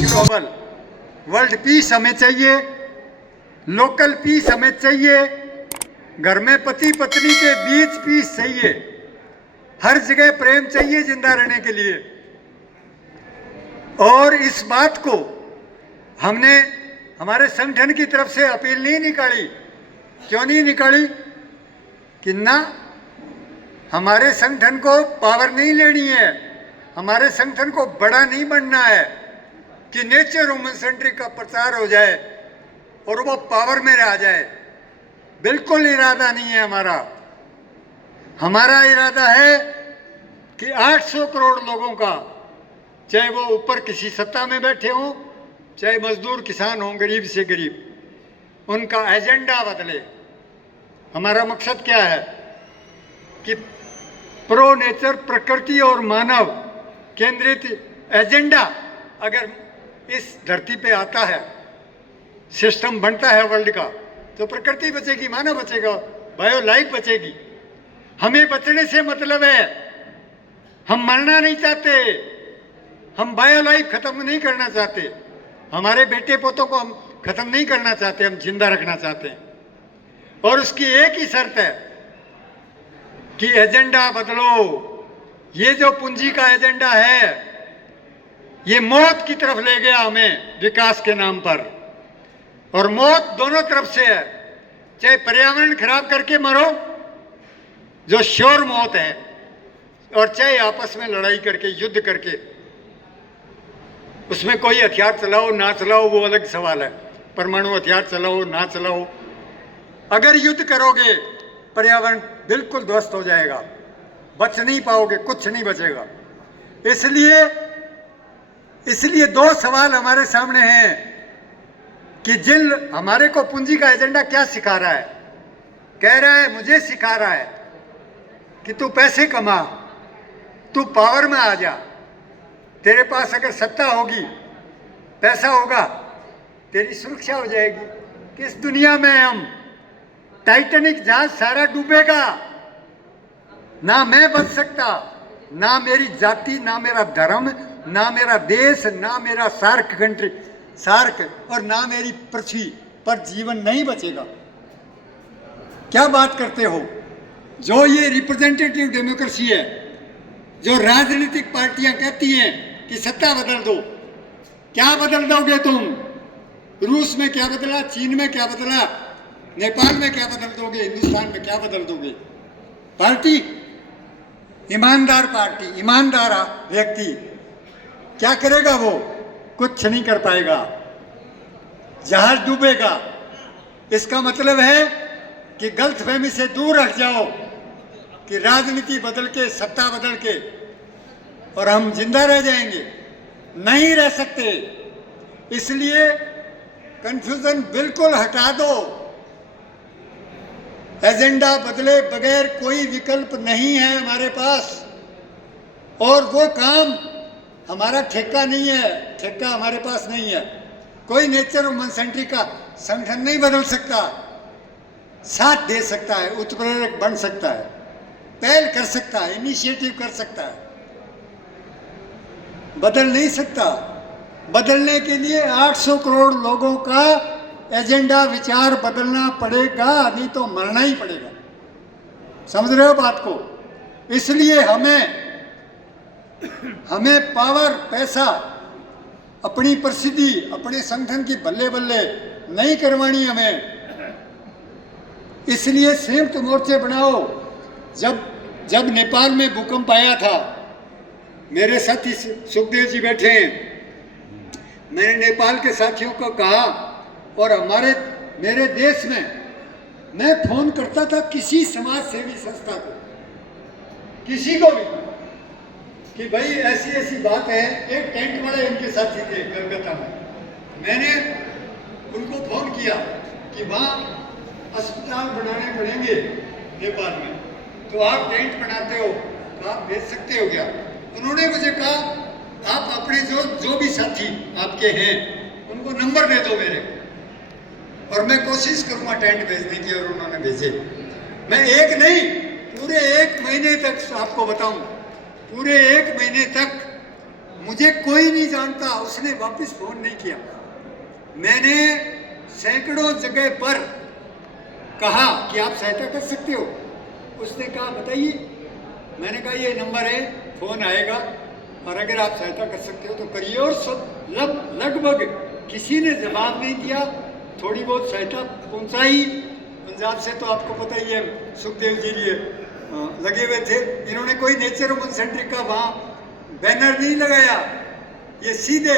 Global world peace हमें चाहिए, local piece हमें चाहिए, घर में पति पत्नी के बीच पीस चाहिए, हर जगह प्रेम चाहिए जिंदा रहने के लिए। और इस बात को हमने हमारे संगठन की तरफ से अपील नहीं निकाली। क्यों नहीं निकाली? कि ना हमारे संगठन को पावर नहीं लेनी है, हमारे संगठन को बड़ा नहीं बनना है कि नेचर वुमन सेंट्रिक का प्रचार हो जाए और वो पावर में आ जाए। बिल्कुल इरादा नहीं है हमारा। हमारा इरादा है कि 800 करोड़ लोगों का, चाहे वो ऊपर किसी सत्ता में बैठे हों, चाहे मजदूर किसान हों, गरीब से गरीब, उनका एजेंडा बदले। हमारा मकसद क्या है कि प्रो नेचर, प्रकृति और मानव केंद्रित एजेंडा अगर इस धरती पे आता है, सिस्टम बनता है वर्ल्ड का, तो प्रकृति बचेगी, मानव बचेगा, बायो लाइफ बचेगी। हमें बचने से मतलब है, हम मरना नहीं चाहते, हम बायो लाइफ खत्म नहीं करना चाहते, हमारे बेटे पोतों को हम खत्म नहीं करना चाहते, हम जिंदा रखना चाहते हैं। और उसकी एक ही शर्त है कि एजेंडा बदलो। ये जो पूंजी का एजेंडा है, ये मौत की तरफ ले गया हमें विकास के नाम पर, और मौत दोनों तरफ से है। चाहे पर्यावरण खराब करके मरो, जो श्योर मौत है, और चाहे आपस में लड़ाई करके, युद्ध करके। उसमें कोई हथियार चलाओ ना चलाओ वो अलग सवाल है, परमाणु हथियार चलाओ ना चलाओ, अगर युद्ध करोगे पर्यावरण बिल्कुल ध्वस्त हो जाएगा, बच नहीं पाओगे, कुछ नहीं बचेगा। इसलिए दो सवाल हमारे सामने हैं कि जिन हमारे को पूंजी का एजेंडा क्या सिखा रहा है, कह रहा है, मुझे सिखा रहा है कि तू पैसे कमा, तू पावर में आ जा, तेरे पास अगर सत्ता होगी, पैसा होगा, तेरी सुरक्षा हो जाएगी। किस दुनिया में हम? टाइटैनिक जहाज सारा डूबेगा, ना मैं बच सकता, ना मेरी जाति, ना मेरा धर्म, ना मेरा देश, ना मेरा सार्क कंट्री, सार्क, और ना मेरी पृथ्वी पर जीवन नहीं बचेगा। क्या बात करते हो? जो ये रिप्रेजेंटेटिव डेमोक्रेसी है, जो राजनीतिक पार्टियां कहती हैं कि सत्ता बदल दो, क्या बदल दोगे तुम? रूस में क्या बदला, चीन में क्या बदला, नेपाल में क्या बदल दोगे, हिंदुस्तान में क्या बदल दोगे? पार्टी, ईमानदार पार्टी, ईमानदार व्यक्ति क्या करेगा? वो कुछ नहीं कर पाएगा, जहाज डूबेगा। इसका मतलब है कि गलतफहमी से दूर हट जाओ कि राजनीति बदल के, सत्ता बदल के, और हम जिंदा रह जाएंगे, नहीं रह सकते। इसलिए कंफ्यूजन बिल्कुल हटा दो। एजेंडा बदले बगैर कोई विकल्प नहीं है हमारे पास, और वो काम हमारा ठेका नहीं है, ठेका हमारे पास नहीं है। कोई नेचर वुमन सेंट्रिक का संगठन नहीं बदल सकता, साथ दे सकता है, उत्प्रेरक बन सकता है, पहल कर सकता है, इनिशिएटिव कर सकता है, बदल नहीं सकता। बदलने के लिए 800 करोड़ लोगों का एजेंडा, विचार बदलना पड़ेगा, नहीं तो मरना ही पड़ेगा। समझ रहे हो बात को? इसलिए हमें पावर, पैसा, अपनी प्रसिद्धि, अपने संगठन की बल्ले बल्ले नहीं करवानी हमें। इसलिए संयुक्त मोर्चे बनाओ। जब नेपाल में भूकंप आया था, मेरे साथी सुखदेव जी बैठे हैं, मैंने नेपाल के साथियों को कहा, और मेरे देश में मैं फोन करता था किसी समाज सेवी संस्था को, किसी को भी, कि भाई ऐसी ऐसी बात है। एक टेंट वाले उनके साथी थे कलकत्ता में, मैंने उनको फोन किया कि वहाँ अस्पताल बनाने पड़ेंगे नेपाल में, तो आप टेंट बनाते हो, तो आप भेज सकते हो क्या? उन्होंने मुझे कहा, आप अपने जो भी साथी आपके हैं उनको नंबर दे दो मेरे, और मैं कोशिश करूँगा टेंट भेजने की। और उन्होंने भेजे। मैं एक नहीं, पूरे 1 महीने तक आपको बताऊं, पूरे 1 महीने तक मुझे कोई नहीं जानता, उसने वापस फोन नहीं किया। मैंने सैकड़ों जगह पर कहा कि आप सहायता कर सकते हो, उसने कहा बताइए। मैंने कहा ये नंबर है, फोन आएगा और अगर आप सहायता कर सकते हो तो करिए। और लगभग किसी ने जवाब नहीं दिया। थोड़ी बहुत सहायता पहुंचाई पंजाब से, तो आपको पता ही है सुखदेव जी लिए लगे हुए थे। इन्होंने कोई नेचर वुमन सेंटर का वहाँ बैनर नहीं लगाया, ये सीधे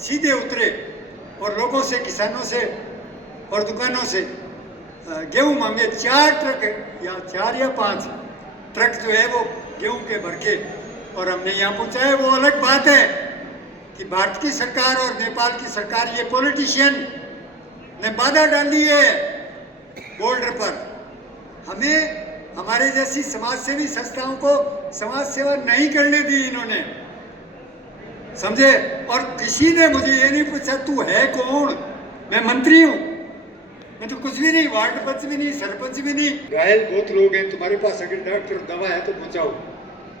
सीधे उतरे और लोगों से, किसानों से और दुकानों से गेहूँ मांगे। 4 ट्रक या 4 या 5 ट्रक जो है वो गेहूँ के भर के और हमने यहाँ पहुँचाया। वो अलग बात है कि भारत की सरकार और नेपाल की सरकार, ये पॉलिटिशियन ने बाधा डाली है बॉर्डर पर। हमें हमारे जैसी समाज सेवी संस्थाओं को समाज सेवा नहीं करने दी इन्होंने, समझे। और किसी ने मुझे ये नहीं पूछा तू है कौन, मैं मंत्री हूँ, मैं तो कुछ भी नहीं, वार्ड पंच भी नहीं, सरपंच भी नहीं। घायल बहुत लोग हैं, तुम्हारे पास अगर डॉक्टर दवा है तो पहुंचाओ।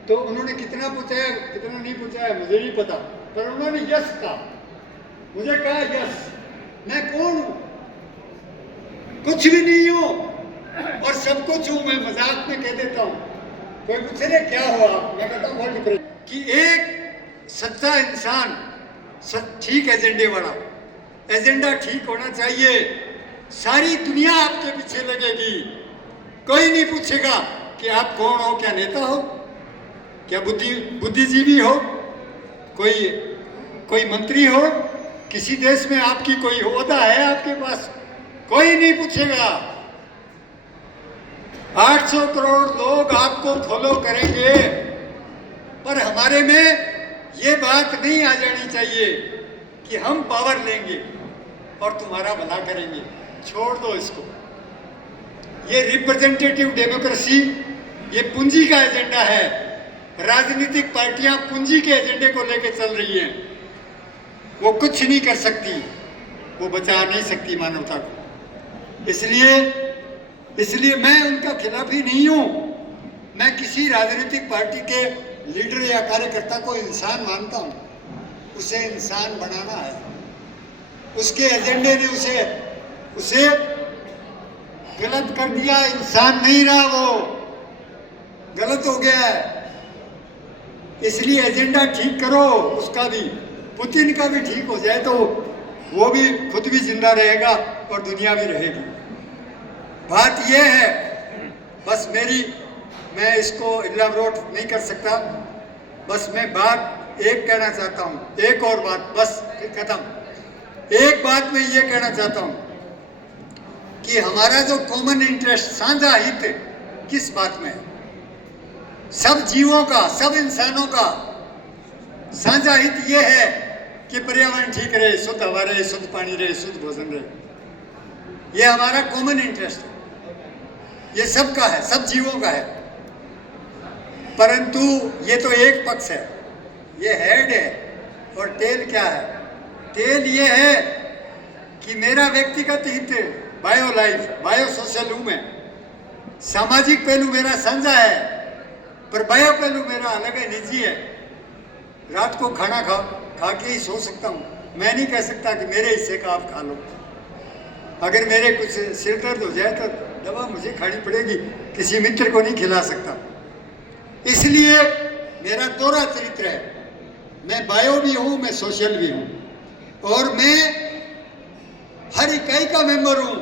तो उन्होंने कितना पहुंचाया कितना नहीं पहुंचाया मुझे नहीं पता, पर उन्होंने यस कहा, मुझे कहा यस। मैं कौन हूँ, कुछ भी नहीं हूँ और सब कुछ हूँ। मैं मजाक में कह देता हूँ, कोई पूछे ना क्या हो आप, मैं कहता हूँ बहुत कि एक सच्चा इंसान, ठीक एजेंडे वाला, एजेंडा ठीक होना चाहिए। सारी दुनिया आपके पीछे लगेगी, कोई नहीं पूछेगा कि आप कौन हो, क्या नेता हो, क्या बुद्धिजीवी हो, कोई मंत्री हो, किसी देश में आपकी कोई ओहदा है आपके पास, कोई नहीं पूछेगा। 800 करोड़ लोग आपको फॉलो करेंगे, पर हमारे में ये बात नहीं आ जानी चाहिए कि हम पावर लेंगे और तुम्हारा भला करेंगे। छोड़ दो इसको। ये रिप्रेजेंटेटिव डेमोक्रेसी, ये पूंजी का एजेंडा है। राजनीतिक पार्टियां पूंजी के एजेंडे को लेकर चल रही हैं। वो कुछ नहीं कर सकती, वो बचा नहीं सकती मानवता को। इसलिए मैं उनका खिलाफी नहीं हूं। मैं किसी राजनीतिक पार्टी के लीडर या कार्यकर्ता को इंसान मानता हूं। उसे इंसान बनाना है, उसके एजेंडे ने उसे गलत कर दिया, इंसान नहीं रहा, वो गलत हो गया है। इसलिए एजेंडा ठीक करो, उसका भी, पुतिन का भी ठीक हो जाए तो वो भी खुद भी जिंदा रहेगा और दुनिया भी रहेगी। बात ये है, बस मैं इसको इलाबोरेट नहीं कर सकता। बस मैं बात एक कहना चाहता हूँ, एक और बात, बस फिर खत्म। एक बात मैं ये कहना चाहता हूँ कि हमारा जो कॉमन इंटरेस्ट, साझा हित किस बात में है? सब जीवों का, सब इंसानों का साझा हित ये है कि पर्यावरण ठीक रहे, शुद्ध हवा रहे, शुद्ध पानी रहे, शुद्ध भोजन रहे। ये हमारा कॉमन इंटरेस्ट है, ये सबका है, सब जीवों का है। परंतु ये तो एक पक्ष है, ये हेड है। और टेल क्या है? टेल ये है कि मेरा व्यक्तिगत हित, बायो लाइफ, बायो सोशल हूं मैं, सामाजिक पहलू मेरा साझा है, पर बायो पहलू मेरा अलग है, निजी है। रात को खाना खा के ही सो सकता हूँ। मैं नहीं कह सकता कि मेरे हिस्से का आप खा लो। अगर मेरे कुछ सिर दर्द हो जाए तो दवा मुझे खानी पड़ेगी, किसी मित्र को नहीं खिला सकता। इसलिए मेरा दोहरा चरित्र है, मैं बायो भी हूँ, मैं सोशल भी हूँ और मैं हर इकाई का मेंबर हूँ।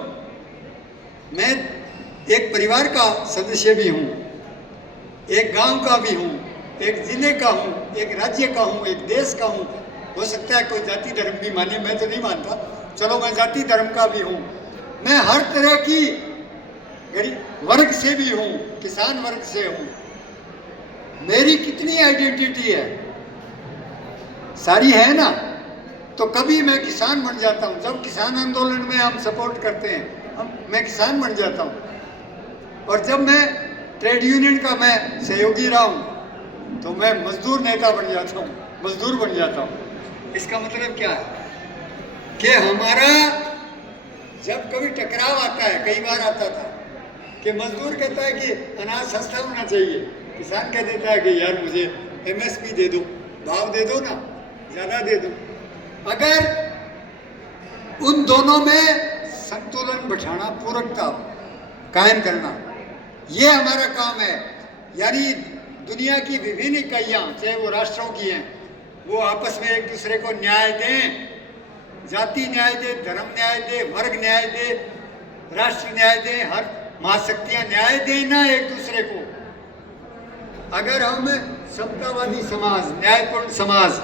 मैं एक परिवार का सदस्य भी हूँ, एक गांव का भी हूँ, एक जिले का हूँ, एक राज्य का हूँ, एक देश का हूँ। हो सकता है कोई जाति धर्म भी माने, मैं तो नहीं मानता, चलो मैं जाति धर्म का भी हूँ। मैं हर तरह की गरीब वर्ग से भी हूँ, किसान वर्ग से हूँ। मेरी कितनी आइडेंटिटी है, सारी है ना। तो कभी मैं किसान बन जाता हूँ, जब किसान आंदोलन में हम सपोर्ट करते हैं, मैं किसान बन जाता हूँ। और जब मैं ट्रेड यूनियन का मैं सहयोगी रहा हूँ तो मैं मजदूर नेता बन जाता हूँ, मजदूर बन जाता हूँ। इसका मतलब क्या है कि हमारा जब कभी टकराव आता है, कई बार आता था कि मजदूर कहता है कि अनाज सस्ता होना चाहिए, किसान कह देता है कि यार मुझे एमएसपी दे दो, भाव दे दो ना, ज़्यादा दे दो। अगर उन दोनों में संतुलन बिठाना, पूरकता कायम करना, ये हमारा काम है। यानी दुनिया की विभिन्न इकाइयाँ, चाहे वो राष्ट्रों की हैं, वो आपस में एक दूसरे को न्याय दें, जाति न्याय दे, धर्म न्याय दे, वर्ग न्याय दे, राष्ट्र न्याय दे, हर महाशक्तियाँ न्याय देना एक दूसरे को। अगर हम समतावादी समाज, न्यायपूर्ण समाज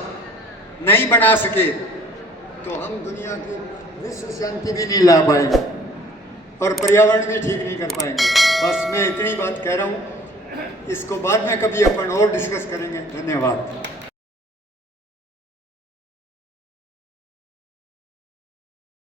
नहीं बना सके तो हम दुनिया की विश्व शांति भी नहीं ला पाएंगे और पर्यावरण भी ठीक नहीं कर पाएंगे। बस मैं इतनी बात कह रहा हूँ, इसको बाद में कभी अपन और डिस्कस करेंगे। धन्यवाद।